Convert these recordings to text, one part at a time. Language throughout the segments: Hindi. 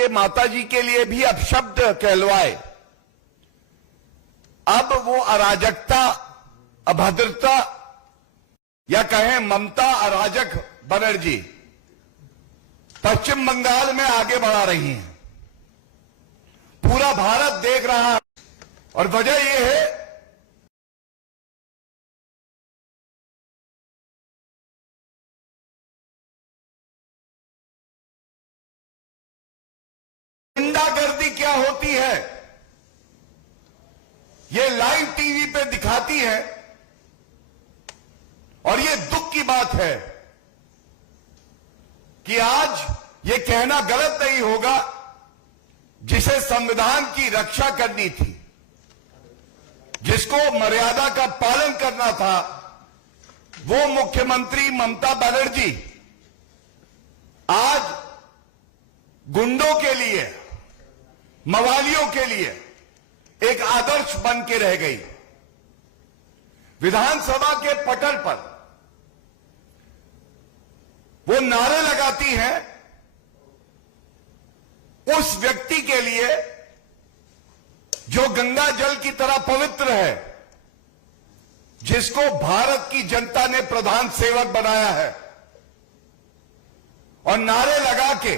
लिए, माता जी के लिए भी अपशब्द कहलवाए। अब वो अराजकता, अभद्रता या कहें ममता अराजक बनर्जी पश्चिम बंगाल में आगे बढ़ा रही हैं। पूरा भारत देख रहा है और वजह यह है गुंडागर्दी क्या होती है ये लाइव टीवी पे दिखाती है। और ये दुख की बात है कि आज ये कहना गलत नहीं होगा, जिसे संविधान की रक्षा करनी थी, जिसको मर्यादा का पालन करना था, वो मुख्यमंत्री ममता बनर्जी आज गुंडों के लिए, मवालियों के लिए एक आदर्श बन के रह गई। विधानसभा के पटल पर वो नारे लगाती हैं उस व्यक्ति के लिए जो गंगा जल की तरह पवित्र है, जिसको भारत की जनता ने प्रधान सेवक बनाया है, और नारे लगा के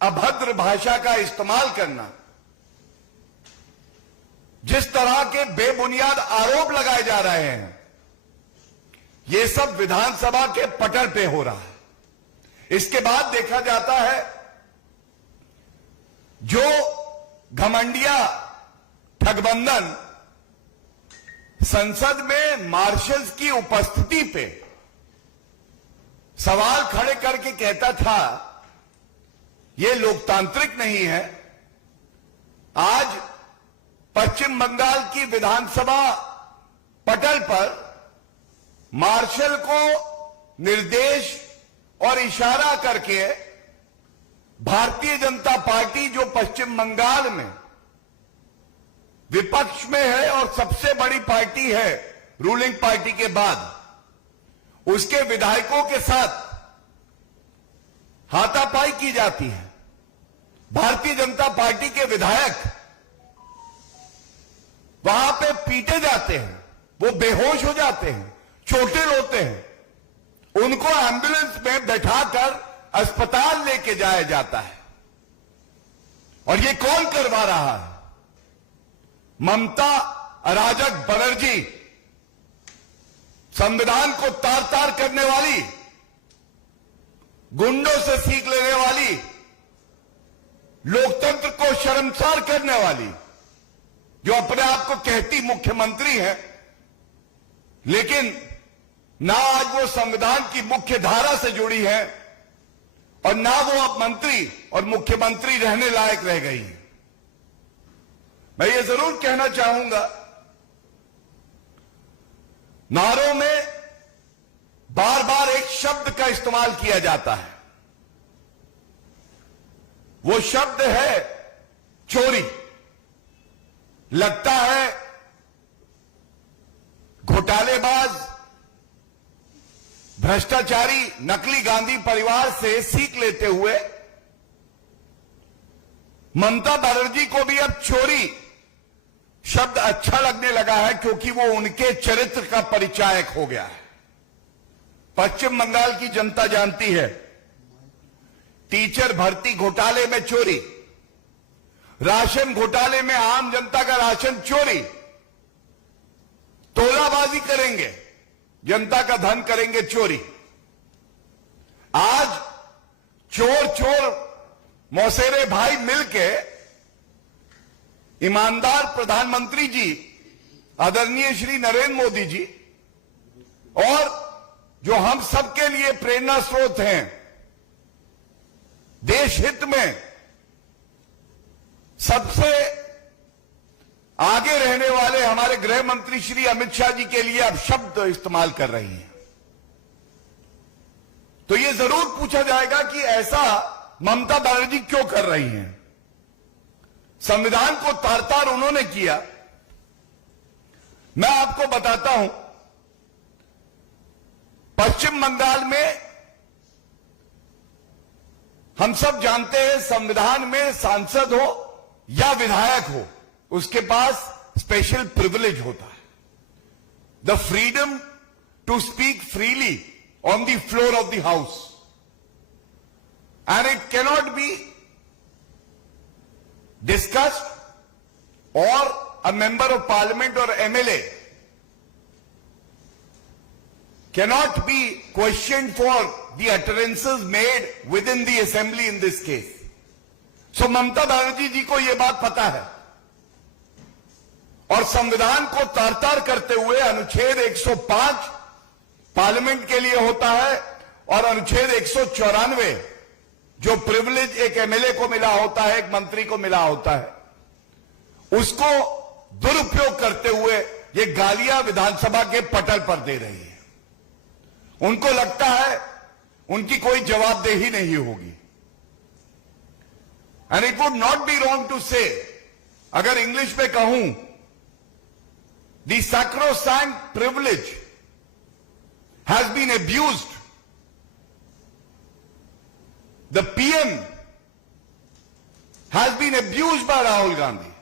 अभद्र भाषा का इस्तेमाल करना, जिस तरह के बेबुनियाद आरोप लगाए जा रहे हैं, ये सब विधानसभा के पटल पे हो रहा है। इसके बाद देखा जाता है जो घमंडिया ठगबंधन संसद में मार्शल्स की उपस्थिति पे सवाल खड़े करके कहता था ये लोकतांत्रिक नहीं है। आज पश्चिम बंगाल की विधानसभा पटल पर मार्शल को निर्देश और इशारा करके भारतीय जनता पार्टी, जो पश्चिम बंगाल में विपक्ष में है और सबसे बड़ी पार्टी है रूलिंग पार्टी के बाद, उसके विधायकों के साथ हाथापाई की जाती है। भारतीय जनता पार्टी के विधायक वहां पे पीटे जाते हैं, वो बेहोश हो जाते हैं, चोटिल होते हैं, उनको एम्बुलेंस में बैठाकर अस्पताल लेके जाया जाता है। और ये कौन करवा रहा है? ममता अराजक बनर्जी, संविधान को तार तार करने वाली, गुंडों से सीख लेने वाली, लोकतंत्र को शर्मसार करने वाली, जो अपने आप को कहती मुख्यमंत्री है, लेकिन ना आज वो संविधान की मुख्य धारा से जुड़ी है और ना वो अब मंत्री और मुख्यमंत्री रहने लायक रह गई है। मैं ये जरूर कहना चाहूंगा, नारों में बार बार एक शब्द का इस्तेमाल किया जाता है, वो शब्द है चोरी। लगता है घोटालेबाज, भ्रष्टाचारी, नकली गांधी परिवार से सीख लेते हुए ममता बनर्जी को भी अब चोरी शब्द अच्छा लगने लगा है, क्योंकि वो उनके चरित्र का परिचायक हो गया है। पश्चिम बंगाल की जनता जानती है, टीचर भर्ती घोटाले में चोरी, राशन घोटाले में आम जनता का राशन चोरी, तोलाबाजी करेंगे, जनता का धन करेंगे चोरी। आज चोर चोर मौसेरे भाई मिलके ईमानदार प्रधानमंत्री जी, आदरणीय श्री नरेंद्र मोदी जी, और जो हम सबके लिए प्रेरणा स्रोत हैं, देश हित में सबसे आगे रहने वाले हमारे गृह मंत्री श्री अमित शाह जी के लिए अब शब्द इस्तेमाल कर रही हैं। तो यह जरूर पूछा जाएगा कि ऐसा ममता बनर्जी क्यों कर रही हैं? संविधान को तार तार उन्होंने किया। मैं आपको बताता हूं, पश्चिम बंगाल में हम सब जानते हैं संविधान में सांसद हो या विधायक हो, उसके पास स्पेशल प्रिविलेज होता है, the freedom to speak freely on the floor of the house, and it cannot be discussed or a member of parliament or MLA cannot be questioned for the utterances made within the assembly in this case. So Mamata Banerjee जी को यह बात पता है और संविधान को तार-तार करते हुए अनुच्छेद 105 पार्लियामेंट के लिए होता है और अनुच्छेद 194 जो प्रिविलेज एक एमएलए को मिला होता है, एक मंत्री को मिला होता है, उसको दुरुपयोग करते हुए ये गालियां विधानसभा के पटल पर दे रही है। उनको लगता है उनकी कोई जवाबदेही नहीं होगी। And it would not be wrong to say, अगर इंग्लिश में कहूं, the sacrosanct privilege has been abused, the PM has been abused by Rahul Gandhi,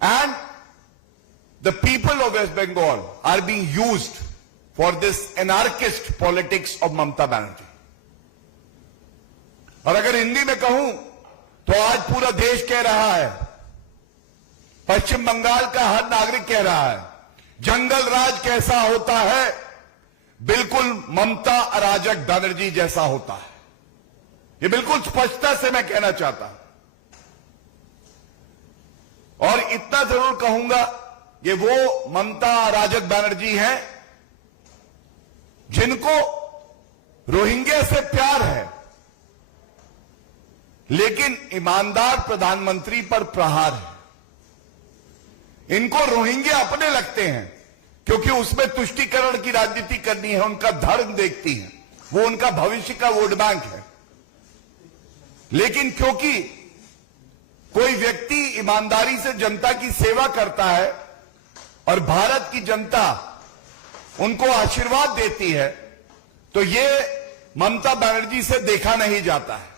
and the people of West Bengal are being used for this anarchist politics of Mamata Banerjee. और अगर हिंदी में कहूं तो आज पूरा देश कह रहा है, पश्चिम बंगाल का हर नागरिक कह रहा है, जंगल राज कैसा होता है, बिल्कुल ममता अराजक बनर्जी जैसा होता है। ये बिल्कुल स्पष्टता से मैं कहना चाहता हूं और इतना जरूर कहूंगा, ये वो ममता अराजक बनर्जी हैं जिनको रोहिंग्या से प्यार है, लेकिन ईमानदार प्रधानमंत्री पर प्रहार है। इनको रोहिंग्या अपने लगते हैं क्योंकि उसमें तुष्टीकरण की राजनीति करनी है, उनका धर्म देखती है, वो उनका भविष्य का वोट बैंक है। लेकिन क्योंकि कोई व्यक्ति ईमानदारी से जनता की सेवा करता है और भारत की जनता उनको आशीर्वाद देती है, तो ये ममता बनर्जी से देखा नहीं जाता है।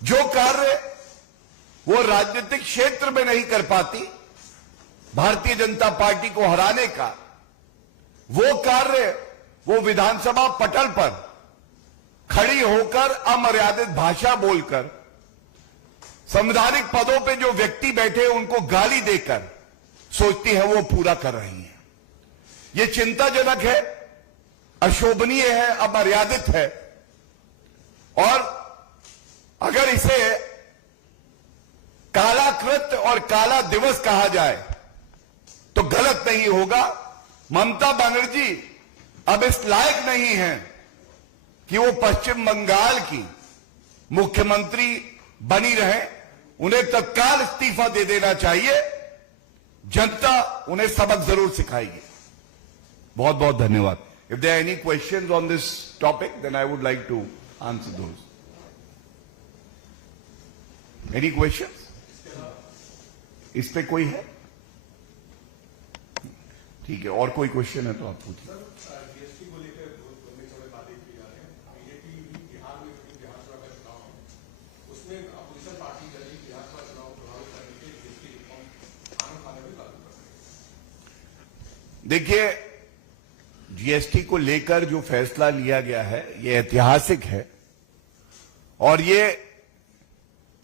जो कार्य वो राजनीतिक क्षेत्र में नहीं कर पाती भारतीय जनता पार्टी को हराने का, वो कार्य वो विधानसभा पटल पर खड़ी होकर अमर्यादित भाषा बोलकर, संवैधानिक पदों पे जो व्यक्ति बैठे उनको गाली देकर सोचती है वो पूरा कर रही है। ये चिंताजनक है, अशोभनीय है, अमर्यादित है और अगर इसे काला कृत्य और काला दिवस कहा जाए तो गलत नहीं होगा। ममता बनर्जी अब इस लायक नहीं है कि वो पश्चिम बंगाल की मुख्यमंत्री बनी रहे, उन्हें तत्काल इस्तीफा दे देना चाहिए। जनता उन्हें सबक जरूर सिखाएगी। बहुत बहुत धन्यवाद। If there are any questions on this topic then I would like to answer those. Any questions? इस पे कोई है? ठीक है, और कोई क्वेश्चन है तो आप पूछिए। जीएसटी को लेकर लंबे समय बातें की जा रही है। बीजेपी बिहार में विधानसभा का चुनाव है, उसमें अपोजिशन पार्टी यदि विधानसभा चुनाव प्रभावित करने के जीएसटी रिफॉर्म खाना खाने में लागू कर रही है। देखिए, जीएसटी को लेकर जो फैसला लिया गया है ये ऐतिहासिक है और ये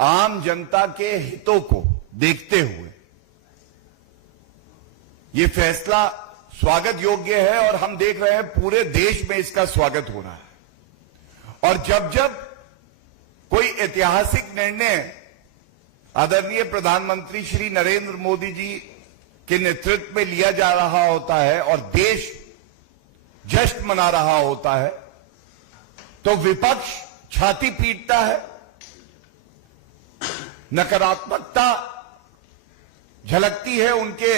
आम जनता के हितों को देखते हुए ये फैसला स्वागत योग्य है और हम देख रहे हैं पूरे देश में इसका स्वागत हो रहा है। और जब जब कोई ऐतिहासिक निर्णय आदरणीय प्रधानमंत्री श्री नरेंद्र मोदी जी के नेतृत्व में लिया जा रहा होता है और देश जश्न मना रहा होता है तो विपक्ष छाती पीटता है, नकारात्मकता झलकती है उनके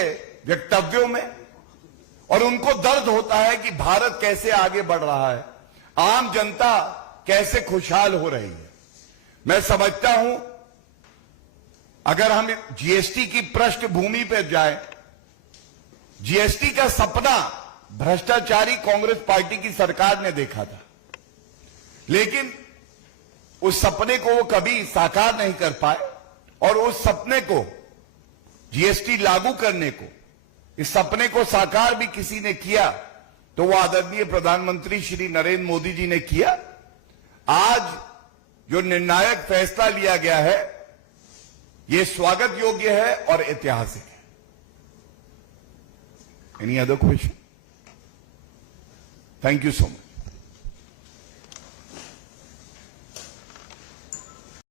वक्तव्यों में और उनको दर्द होता है कि भारत कैसे आगे बढ़ रहा है, आम जनता कैसे खुशहाल हो रही है। मैं समझता हूं अगर हम जीएसटी की पृष्ठभूमि पर जाएं, जीएसटी का सपना भ्रष्टाचारी कांग्रेस पार्टी की सरकार ने देखा था लेकिन उस सपने को वो कभी साकार नहीं कर पाए और उस सपने को जीएसटी लागू करने को, इस सपने को साकार भी किसी ने किया तो वो आदरणीय प्रधानमंत्री श्री नरेंद्र मोदी जी ने किया। आज जो निर्णायक फैसला लिया गया है ये स्वागत योग्य है और ऐतिहासिक है। Any other question? Thank you so much.